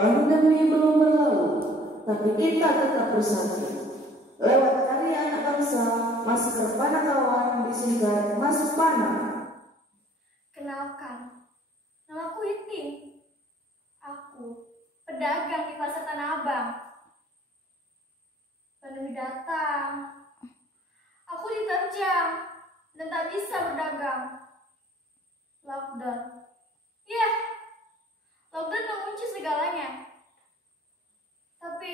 Pandemi belum berlalu, tapi kita tetap bersatu. Lewat karya anak bangsa, Masker Panakawan disingkat Mas Pana. Kenalkan, namaku Itin. Aku pedagang di pasar Tanah Abang. Pandemi datang, aku diterjang dan tak bisa berdagang. Lockdown. Ya, lockdown mengunci segalanya. Tapi,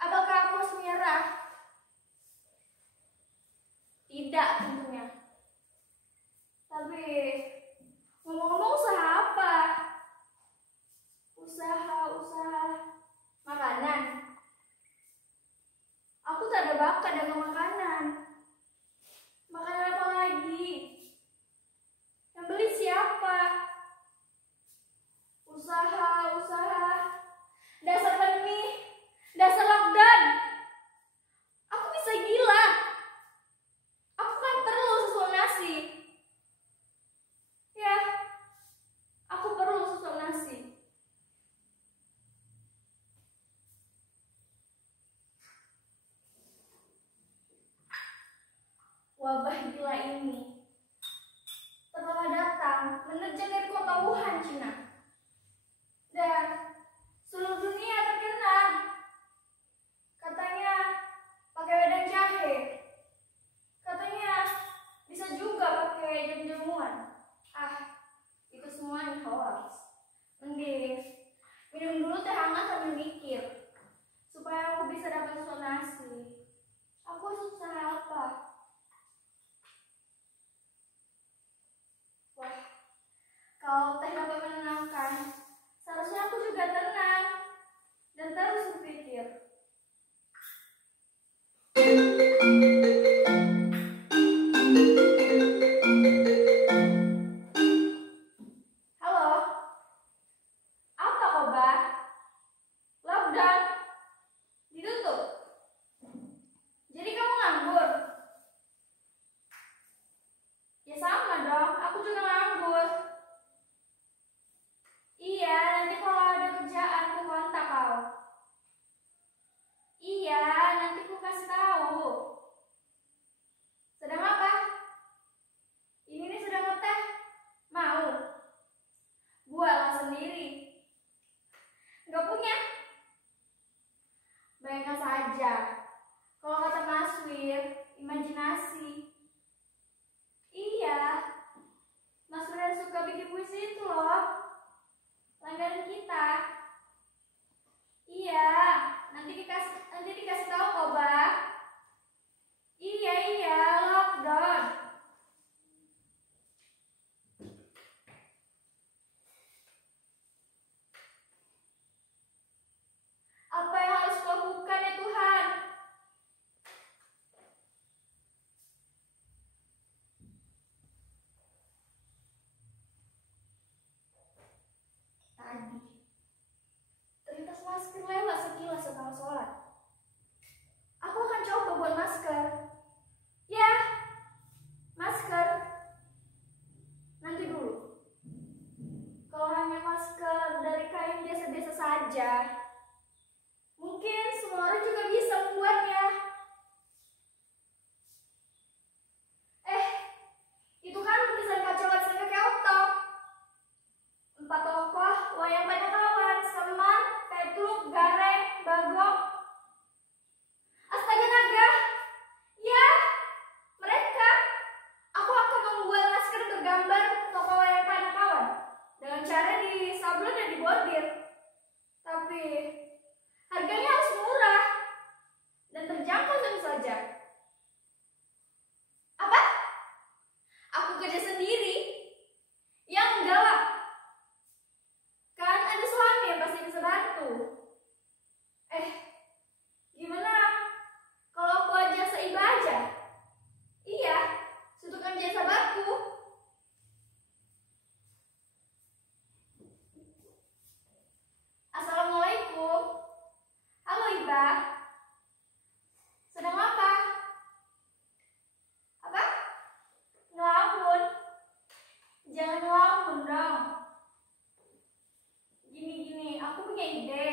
apakah aku harus menyerah? Tidak tentunya. Tapi, ngomong-ngomong usaha apa? Usaha makanan. Aku tak ada bakat dagang makanan. Makanan apa lagi? Yang beli siapa? Usaha. Dasar pandemi, dasar lockdown. Aku bisa gila. Aku kan perlu susu nasi. Ya, aku perlu susu nasi. Wabah gila ini telah datang menerjang dari kota Wuhan, Cina. Dan seluruh dunia terkena. Katanya pakai wedang jahe. Katanya bisa juga pakai jamu-jamuan. Itu semuanya hoax. Mending minum dulu teh hangat sambil mikir, supaya aku bisa dapat susu nasi. Aku harus usaha apa? Wah, kalau teh dapat menenangkan, seharusnya aku juga tenang dan terus berpikir. Halo, apa kabar? Lockdown? Ditutup? Jadi kamu nganggur? Ya sama dong, aku juga nganggur. Iya, nanti kalau ada kerjaan aku kontak kau. Iya, nanti aku kasih tahu. Sedang apa? Ini nih sedang ngeteh. Mau? Buatlah sendiri. Nggak punya? Bayangkan saja, kalau kata Mas Wir, imajinasi. Iya, Mas Wir yang suka bikin puisi itu loh. Langganan kita. Iya, nanti dikasih tahu kok, Bah. Iya, lockdown. Apa yang harus kulakukan ya Tuhan? Tadi terlintas masker lewat sekilas setelah sholat. Aku akan coba buat masker. Ya, masker. Nanti dulu. Kalau hanya masker dari kain biasa-biasa saja, mungkin semua orang juga bisa membuatnya. Itu kan tulisan kaca-kaca kakek Otto. 4 tokoh wayang Panakawan: Semar, Petruk, Gareng, Bagong. Astaga naga. Ya, mereka. Aku akan membuat masker bergambar tokoh wayang Panakawan dengan cara disablon dan dibordir. Tapi harganya harus murah dan terjangkau tentu saja. Apa? Aku kerja sendiri? Ya enggak lah. Kan ada suami yang pasti bisa bantu. Gimana kalau aku aja seiba aja? Iya, itu kan jasa baku. Assalamualaikum. Halo Iba. Sedang apa? Apa? Ngelamun. Jangan ngelamun dong. Gini, aku punya punya ide.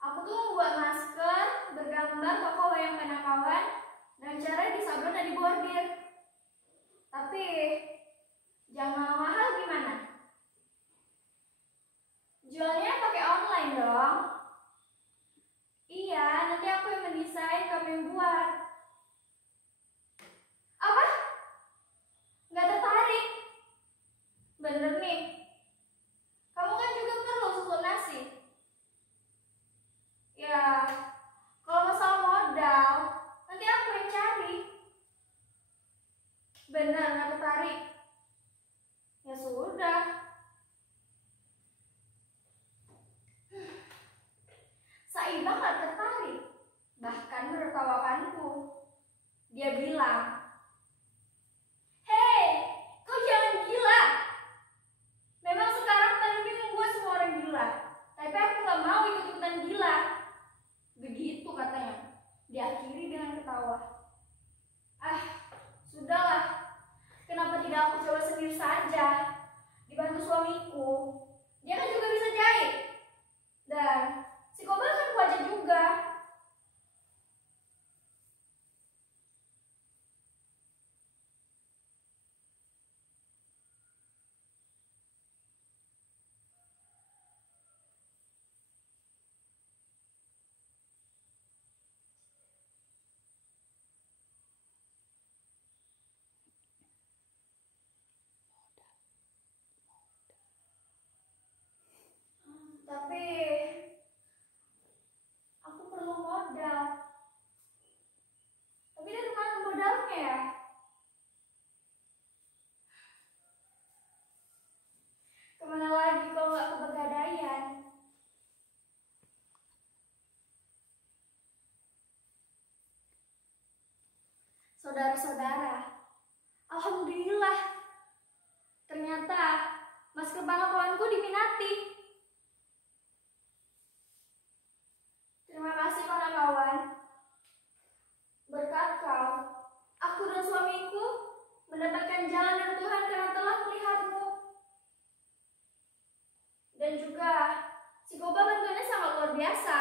Aku tuh membuat masker bergambar tokoh wayang Panakawan dan cara disablon dan dibordir. Tapi jangan mahal gimana? Jualnya pakai online dong. Iya, nanti aku yang mendesain, kamu yang buat. Apa? Nggak tertarik? Bener nih. Kamu kan juga perlu susun nasi. Ya, kalau masalah modal, nanti aku yang cari. Bener, nggak tertarik? Ya sudah. Saibah nggak tertarik, bahkan menertawakanku. Dia bilang, "Hei, kau jangan gila. Memang sekarang pandemi membuat semua orang gila, tapi aku nggak mau ikut-ikutan gila." Begitu katanya. Diakhiri dengan ketawa. Ah, sudahlah. Kenapa tidak aku coba sendiri saja? Dibantu suamiku. Dia kan juga bisa jahit. Dan si Kobar kan wajah juga. Tapi aku perlu modal. Tapi dari mana modalnya ya? Kemana lagi kalau nggak ke Pegadaian? Saudara-saudara, alhamdulillah. Ternyata masker Panakawanku diminati. Terima kasih Panakawan. Berkat kau, aku dan suamiku mendapatkan jalan dari Tuhan karena telah melihatmu. Dan juga si Koba bantuannya sangat luar biasa.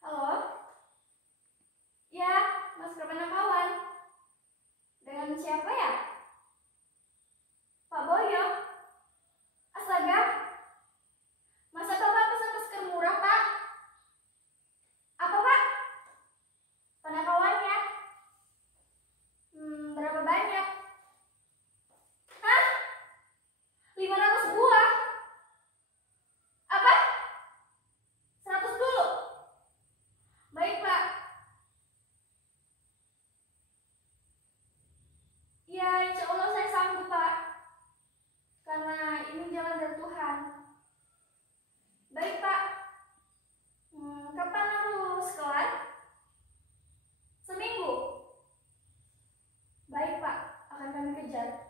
Halo? Ya, masker Panakawan. Dengan siapa ya? Pak Boyo? Astaga, masa Bapak pesan masker murah, Pak? Apa, Pak? Panakawannya? Berapa banyak? Hah? 500 buah? Apa? 100 dulu? Baik, Pak. Ya, insya Allah saya sanggup, Pak. Karena ini jalan dari Tuhan. Baik, Pak. Kapan harus kelar? Seminggu? Baik, Pak. Akan kami kejar.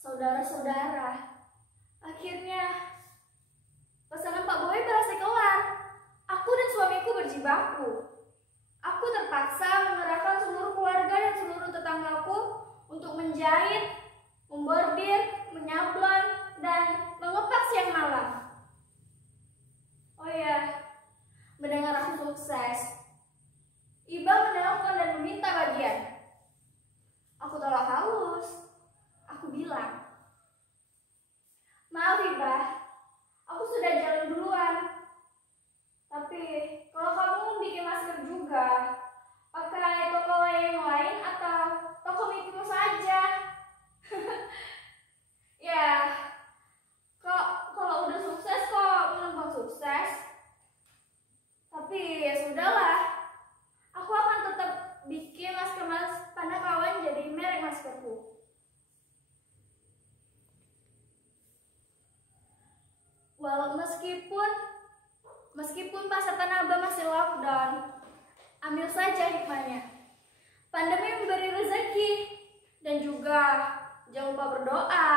Saudara-saudara, akhirnya pesanan Pak Boy berhasil kelar. Aku dan suamiku berjibaku. Aku terpaksa mengerahkan seluruh keluarga dan seluruh tetanggaku untuk menjahit, membordir, menyablon, dan mengepak siang malam. Oh ya, mendengar aku sukses, Iba menelpon dan meminta bagian. Aku tolak halus. Aku bilang, "Maaf Iba, aku sudah jalan duluan. Tapi kalau kamu bikin masalah Meskipun pasar Tanah Abang masih lockdown, ambil saja hikmahnya. Pandemi memberi rezeki dan juga jangan lupa berdoa.